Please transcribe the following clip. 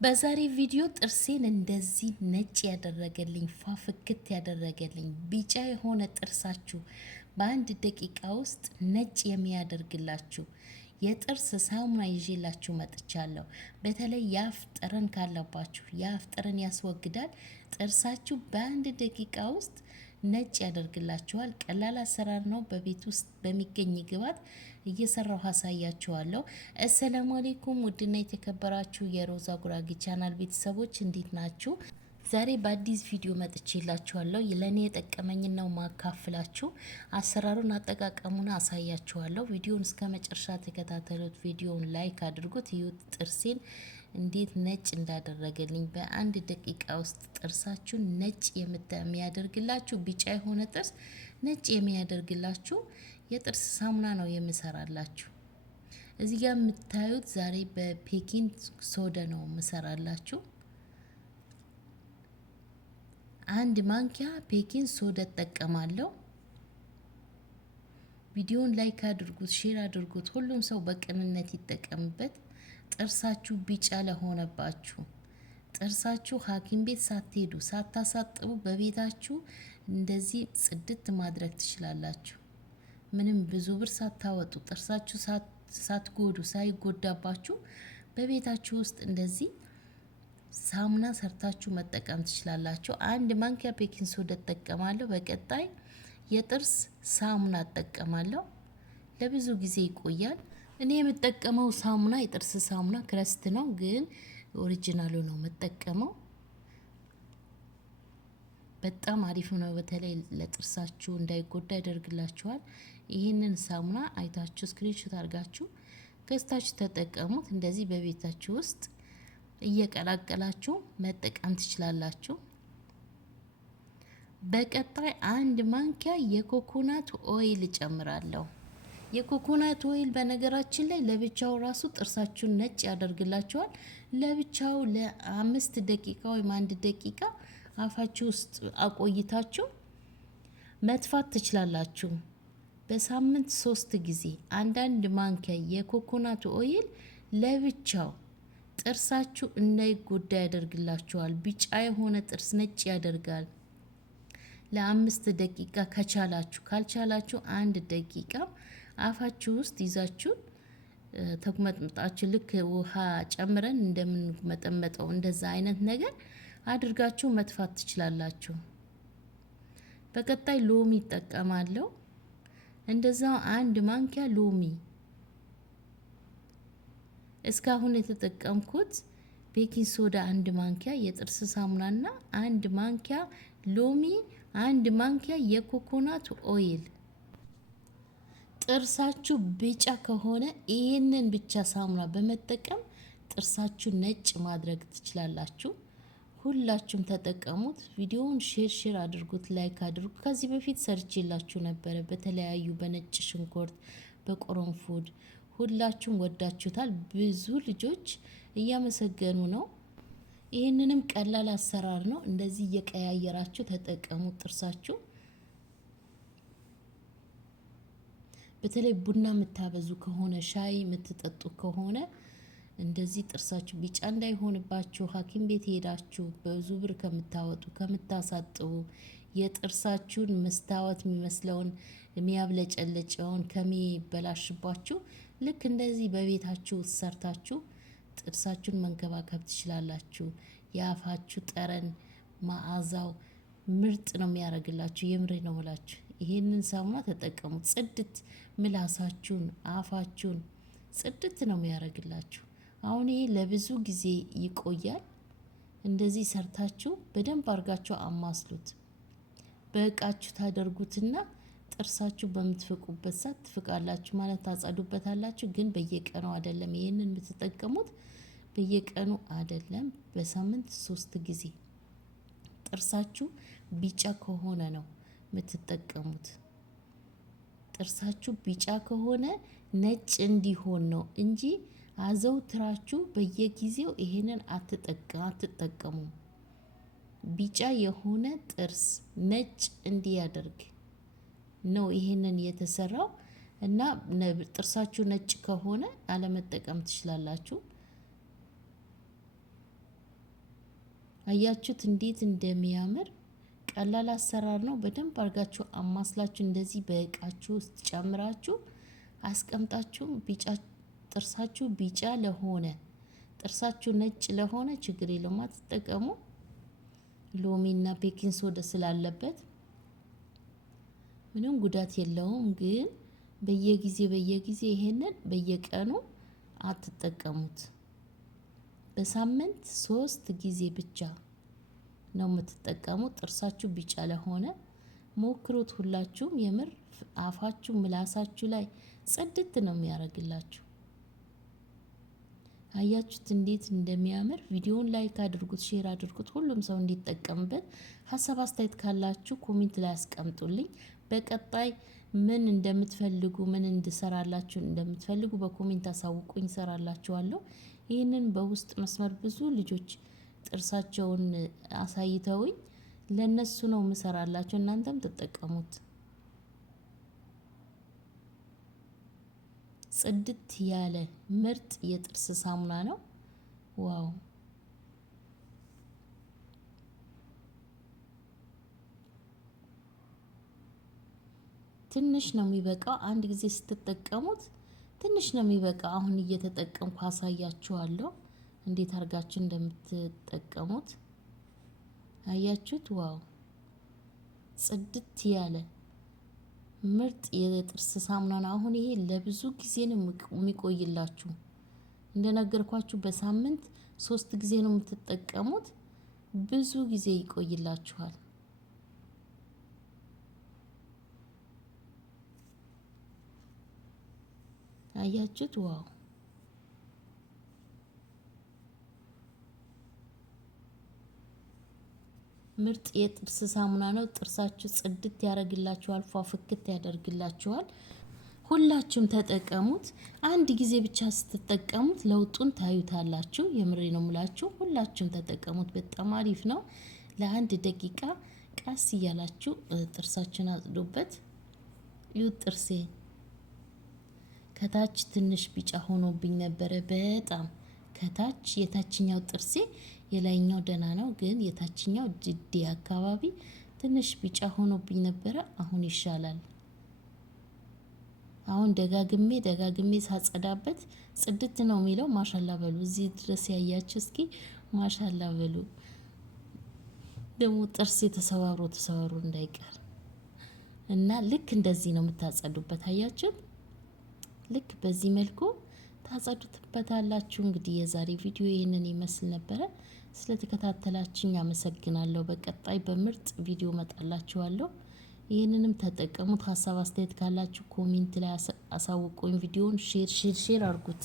በዛሬ ቪዲዮ ጥርሴን እንደዚህ ነጭ ያደረገልኝ ፋፍክት ያደረገልኝ ቢጫ የሆነ ጥርሳችሁ በአንድ ደቂቃ ውስጥ ነጭ የሚያደርግላችሁ የጥርስ ሳሙና ይዤላችሁ መጥቻለሁ። በተለይ የአፍ ጠረን ካለባችሁ የአፍ ጠረን ያስወግዳል። ጥርሳችሁ በአንድ ደቂቃ ውስጥ ነጭ ያደርግላችኋል። ቀላል አሰራር ነው። በቤት ውስጥ በሚገኝ ግብዓት እየሰራሁ አሳያችኋለሁ። አሰላሙ አሌይኩም ውድና የተከበራችሁ የሮዛ ጉራጌ ቻናል ቤተሰቦች እንዴት ናችሁ? ዛሬ በአዲስ ቪዲዮ መጥቼላችኋለሁ። ለእኔ የጠቀመኝን ነው ማካፍላችሁ። አሰራሩን አጠቃቀሙን አሳያችኋለሁ። ቪዲዮን እስከ መጨረሻ ተከታተሉት። ቪዲዮን ላይክ አድርጉት። ይዩት ጥርሴን እንዴት ነጭ እንዳደረገልኝ። በአንድ ደቂቃ ውስጥ ጥርሳችሁን ነጭ የሚያደርግላችሁ ቢጫ የሆነ ጥርስ ነጭ የሚያደርግላችሁ የጥርስ ሳሙና ነው የምሰራላችሁ። እዚህ ጋር የምታዩት ዛሬ በቤኪንግ ሶዳ ነው የምሰራላችሁ። አንድ ማንኪያ ቤኪንግ ሶዳ እጠቀማለሁ። ቪዲዮን ላይክ አድርጉት፣ ሼር አድርጉት። ሁሉም ሰው በቅንነት ይጠቀምበት። ጥርሳችሁ ቢጫ ለሆነባችሁ ጥርሳችሁ ሐኪም ቤት ሳትሄዱ ሳታሳጥቡ በቤታችሁ እንደዚህ ጽድት ማድረግ ትችላላችሁ። ምንም ብዙ ብር ሳታወጡ ጥርሳችሁ ሳትጎዱ ሳይጎዳባችሁ በቤታችሁ ውስጥ እንደዚህ ሳሙና ሰርታችሁ መጠቀም ትችላላችሁ። አንድ ማንኪያ ቤኪንግ ሶዳ እጠቀማለሁ። በቀጣይ የጥርስ ሳሙና እጠቀማለሁ። ለብዙ ጊዜ ይቆያል። እኔ የምጠቀመው ሳሙና የጥርስ ሳሙና ክረስት ነው፣ ግን ኦሪጂናሉ ነው የምጠቀመው። በጣም አሪፍ ነው። በተለይ ለጥርሳችሁ እንዳይጎዳ ያደርግላችኋል። ይህንን ሳሙና አይታችሁ ስክሪንሾት አድርጋችሁ ገዝታችሁ ተጠቀሙት። እንደዚህ በቤታችሁ ውስጥ እየቀላቀላችሁ መጠቀም ትችላላችሁ። በቀጣይ አንድ ማንኪያ የኮኮናት ኦይል እጨምራለሁ። የኮኮናት ኦይል በነገራችን ላይ ለብቻው ራሱ ጥርሳችሁን ነጭ ያደርግላችኋል። ለብቻው ለ5 ደቂቃ ወይም 1 ደቂቃ አፋችሁ ውስጥ አቆይታችሁ መትፋት ትችላላችሁ። በሳምንት 3 ጊዜ አንዳንድ ማንኪያ የኮኮናት ኦይል ለብቻው ጥርሳችሁ እንዳይጎዳ ያደርግላችኋል። ቢጫ የሆነ ጥርስ ነጭ ያደርጋል። ለ5 ደቂቃ ከቻላችሁ፣ ካልቻላችሁ 1 ደቂቃ አፋችሁ ውስጥ ይዛችሁ ተጉመጥምጣችሁ ልክ ውሃ ጨምረን እንደምንመጠመጠው እንደዛ አይነት ነገር አድርጋችሁ መትፋት ትችላላችሁ። በቀጣይ ሎሚ እጠቀማለሁ። እንደዛው 1 ማንኪያ ሎሚ። እስካሁን የተጠቀምኩት ቤኪንግ ሶዳ 1 ማንኪያ፣ የጥርስ ሳሙናና 1 ማንኪያ ሎሚ፣ 1 ማንኪያ የኮኮናት ኦይል። ጥርሳችሁ ቢጫ ከሆነ ይህንን ብቻ ሳሙና በመጠቀም ጥርሳችሁ ነጭ ማድረግ ትችላላችሁ። ሁላችሁም ተጠቀሙት። ቪዲዮውን ሼር አድርጉት፣ ላይክ አድርጉ። ከዚህ በፊት ሰርቼላችሁ ነበረ በተለያዩ በነጭ ሽንኩርት በቆረንፉድ። ሁላችሁም ወዳችሁታል። ብዙ ልጆች እያመሰገኑ ነው። ይህንንም ቀላል አሰራር ነው። እንደዚህ እየቀያየራችሁ ተጠቀሙት ጥርሳችሁ። በተለይ ቡና የምታበዙ ከሆነ ሻይ የምትጠጡ ከሆነ እንደዚህ ጥርሳችሁ ቢጫ እንዳይሆንባችሁ ሐኪም ቤት ሄዳችሁ ብዙ ብር ከምታወጡ ከምታሳጥቡ የጥርሳችሁን መስታወት የሚመስለውን የሚያብለጨለጨውን ከሚበላሽባችሁ ልክ እንደዚህ በቤታችሁ ሰርታችሁ ጥርሳችሁን መንከባከብ ትችላላችሁ። የአፋችሁ ጠረን መዓዛው ምርጥ ነው የሚያደርግላችሁ። የምሬ ነው ብላችሁ ይሄንን ሳሙና ተጠቀሙት። ጽድት ምላሳችሁን አፋችሁን ጽድት ነው የሚያደርግላችሁ። አሁን ይሄ ለብዙ ጊዜ ይቆያል። እንደዚህ ሰርታችሁ በደንብ አድርጋችሁ አማስሉት። በእቃችሁ ታደርጉትና ጥርሳችሁ በምትፍቁበት ሰዓት ትፍቃላችሁ ማለት ታጸዱበታላችሁ። ግን በየቀኑ አይደለም ይሄንን የምትጠቀሙት፣ በየቀኑ አይደለም፣ በሳምንት 3 ጊዜ። ጥርሳችሁ ቢጫ ከሆነ ነው የምትጠቀሙት። ጥርሳችሁ ቢጫ ከሆነ ነጭ እንዲሆን ነው እንጂ አዘውትራችሁ በየጊዜው ይሄንን አትጠቀሙ። ቢጫ የሆነ ጥርስ ነጭ እንዲያደርግ ነው ይሄንን የተሰራው እና ጥርሳችሁ ነጭ ከሆነ አለመጠቀም ትችላላችሁ። አያችሁት እንዴት እንደሚያምር ቀላል አሰራር ነው። በደንብ አድርጋችሁ አማስላችሁ እንደዚህ በእቃችሁ ውስጥ ጨምራችሁ አስቀምጣችሁ ጥርሳችሁ ቢጫ ለሆነ ጥርሳችሁ ነጭ ለሆነ ችግር የለውም አትጠቀሙ። ሎሚና ቤኪንግ ሶዳ ስላለበት ምንም ጉዳት የለውም። ግን በየጊዜ ይሄንን በየቀኑ አትጠቀሙት። በሳምንት 3 ጊዜ ብቻ ነው የምትጠቀሙት። ጥርሳችሁ ቢጫ ለሆነ ሞክሩት ሁላችሁም። የምር አፋችሁ ምላሳችሁ ላይ ጽድት ነው የሚያደርግላችሁ። አያችሁት እንዴት እንደሚያምር። ቪዲዮውን ላይክ አድርጉት፣ ሼር አድርጉት፣ ሁሉም ሰው እንዲጠቀምበት። ሀሳብ አስተያየት ካላችሁ ኮሜንት ላይ አስቀምጡልኝ። በቀጣይ ምን እንደምትፈልጉ ምን እንድሰራላችሁ እንደምትፈልጉ በኮሜንት አሳውቁኝ፣ እሰራላችኋለሁ። ይህንን በውስጥ መስመር ብዙ ልጆች ጥርሳቸውን አሳይተውኝ ለነሱ ነው ምሰራላችሁ። እናንተም ተጠቀሙት። ጽድት ያለ ምርጥ የጥርስ ሳሙና ነው። ዋው! ትንሽ ነው የሚበቃው። አንድ ጊዜ ስትጠቀሙት ትንሽ ነው የሚበቃው። አሁን እየተጠቀምኩ አሳያችኋለሁ እንዴት አድርጋችሁ እንደምትጠቀሙት። አያችሁት? ዋው! ጽድት ያለ ምርጥ የጥርስ ሳሙና ነው። አሁን ይሄ ለብዙ ጊዜ ነው የሚቆይላችሁ። እንደነገርኳችሁ በሳምንት 3 ጊዜ ነው የምትጠቀሙት። ብዙ ጊዜ ይቆይላችኋል። አያችሁት? ዋው! ምርጥ የጥርስ ሳሙና ነው። ጥርሳችሁ ጽድት ያደርግላችኋል፣ ፏፍክት ያደርግላችኋል። ሁላችሁም ተጠቀሙት። አንድ ጊዜ ብቻ ስትጠቀሙት ለውጡን ታዩታላችሁ። የምሬ ነው ሙላችሁ። ሁላችሁም ተጠቀሙት። በጣም አሪፍ ነው። ለ1 ደቂቃ ቀስ እያላችሁ ጥርሳችሁን አጽዱበት። ይኸው ጥርሴ ከታች ትንሽ ቢጫ ሆኖብኝ ነበረ። በጣም ከታች የታችኛው ጥርሴ የላይኛው ደህና ነው፣ ግን የታችኛው ጅዴ አካባቢ ትንሽ ቢጫ ሆኖብኝ ነበረ። አሁን ይሻላል። አሁን ደጋግሜ ሳጸዳበት ጽድት ነው የሚለው። ማሻላ በሉ። እዚህ ድረስ ያያችሁ እስኪ ማሻላ በሉ። ደግሞ ጥርሴ ተሰባብሮ እንዳይቀር እና ልክ እንደዚህ ነው የምታጸዱበት። አያችሁ? ልክ በዚህ መልኩ ታጸዱትበታላችሁ። እንግዲህ የዛሬ ቪዲዮ ይህንን ይመስል ነበረ። ስለተከታተላችሁኝ አመሰግናለሁ። በቀጣይ በምርጥ ቪዲዮ መጣላችኋለሁ። ይህንንም ተጠቀሙት። ሀሳብ አስተያየት ካላችሁ ኮሜንት ላይ አሳውቁኝ። ቪዲዮውን ሼር አድርጉት።